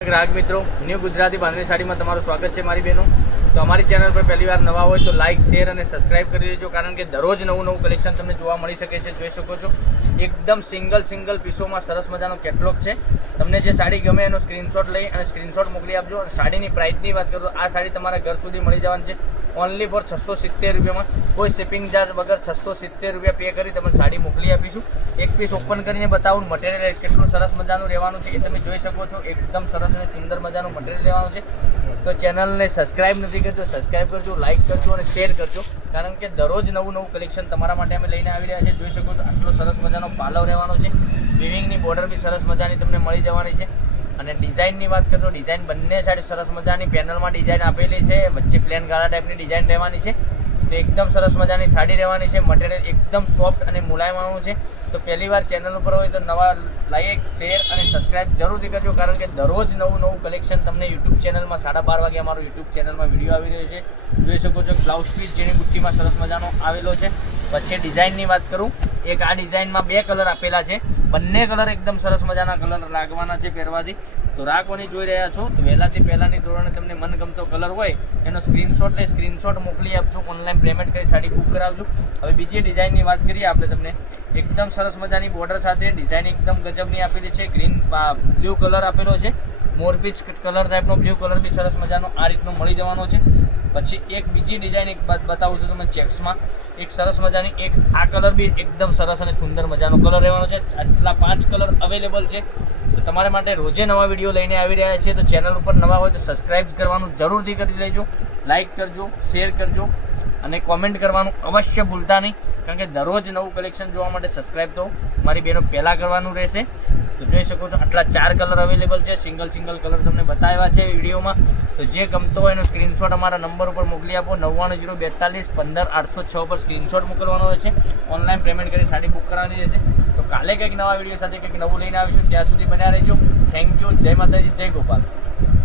ग्राहक मित्रों न्यू गुजराती बांधणी साड़ी में तमाરું स्वागत है मारी बहनों। तो अमारी चैनल पर पहली बार नवा हो तो लाइक शेर और सब्सक्राइब कर लीजिए, कारण के दररोज नवुं नवुं कलेक्शन तमने जोवा मळी शके छे। जोई शको छो एकदम सिंगल पीसों में सरस मजानो केटलॉग है। तमने जे साड़ी गमे एनो स्क्रीनशॉट लई अने स्क्रीनशॉट मोकली आपजो। साड़ीनी प्राइसनी बात करूँ तो आ साड़ी तमारा घर सुधी मळी जवानी छे ओनली फॉर 670 रुपया में। कोई शिपिंग चार्ज वगर 670 रुपया पे करी तमने साड़ी मोकली आपीशुं। एक पीस ओपन करीने बतावुं मटेरियल केटलुं सरस मजानुं रहेवानुं छे ए तमे जोई शको छो। एकदम सरस अने सुंदर मजानुं मटेरियल रहेवानुं छे। तो चैनल ने सब्सक्राइब नहीं करजो, सब्सक्राइब करजो, लाइक करजो और शेर करजो, कारण के दररोज नवुं नवुं कलेक्शन तमारा माटे अमे लईने आवी रह्या छे। जोई शको छो आटलो सरस मजानो पालव रहेवानो छे। विविंगनी बॉर्डर भी सरस मजानी तमने मळी जवानी छे। અને ડિઝાઇનની વાત કરીએ તો ડિઝાઇન બંને સાઈડ સરસ મજાની પેનલમાં ડિઝાઇન આપેલી છે, વચ્ચે પ્લેન ગાળા ટાઈપની ડિઝાઇન રહેવાની છે। તો એકદમ સરસ મજાની સાડી રહેવાની છે। મટીરિયલ એકદમ સોફ્ટ અને મુલાયમવાનું છે। તો પહેલી વાર ચેનલ ઉપર હોય તો નવા લાઈક શેર અને સબસ્ક્રાઇબ જરૂરથી કરજો, કારણ કે દરરોજ નવું કલેક્શન તમને યુટ્યુબ ચેનલમાં 12:30 વાગે અમારું યુટ્યુબ ચેનલમાં વિડીયો આવી રહ્યો છે। જોઈ શકો છો બ્લાઉઝ પીસ જેની બુટ્ટીમાં સરસ મજાનો આવેલો છે। પછી ડિઝાઇનની વાત કરું, એક આ ડિઝાઇનમાં બે કલર આપેલા છે, બંને કલર એકદમ સરસ મજાના કલર લાગવાના છે પહેરવાથી। તો રાખવાની જોઈ રહ્યા છો તો વહેલાથી પહેલાંની ધોરણે તમને મનગમતો કલર હોય એનો સ્ક્રીનશોટ લઈ સ્ક્રીનશોટ મોકલી આપજો, ઓનલાઈન પેમેન્ટ કરી સાડી બુક કરાવજો। હવે બીજી ડિઝાઇનની વાત કરીએ આપણે તમને, એકદમ સરસ મજાની બોર્ડર સાથે ડિઝાઇન એકદમ ગજબની આપેલી છે। ગ્રીન બ્લુ કલર આપેલો છે, મોરપીચ કલર ટાઈપનો બ્લુ કલર બી સરસ મજાનો આ રીતનો મળી જવાનો છે। પછી એક બીજી ડિઝાઇન એક બતાવું છું તમને ચેક્સમાં, એક સરસ મજાની એક આ કલર બી એકદમ સરસ અને સુંદર મજાનો કલર રહેવાનો છે। આટલા 5 કલર અવેલેબલ છે। તો તમારા માટે રોજે નવા વિડીયો લઈને આવી રહ્યા છે। તો ચેનલ ઉપર નવા હોય તો સબસ્ક્રાઇબ કરવાનું જરૂરથી કરી લેજો, લાઇક કરજો, શેર કરજો અને કોમેન્ટ કરવાનું અવશ્ય ભૂલતા નહીં, કારણ કે દરરોજ નવું કલેક્શન જોવા માટે સબસ્ક્રાઇબ તો મારી બહેનો પહેલાં કરવાનું રહેશે। તો જોઈ શકો છો આટલા 4 કલર અવેલેબલ છે, સિંગલ કલર તમને બતાવ્યા છે વિડીયોમાં। તો જે ગમતો હોય એનો સ્ક્રીનશોટ અમારા નંબર ઉપર મોકલી આપો, 990441 15806 પર સ્ક્રીનશોટ મોકલવાનો રહેશે, ઓનલાઈન પેમેન્ટ કરી સાડી બુક કરવાની રહેશે। તો કાલે કંઈક નવા વિડીયો સાથે કંઈક નવું લઈને આવીશું, ત્યાં સુધી બન્યા રહેજો। થેન્ક યુ, જય માતાજી, જય ગોપાલ।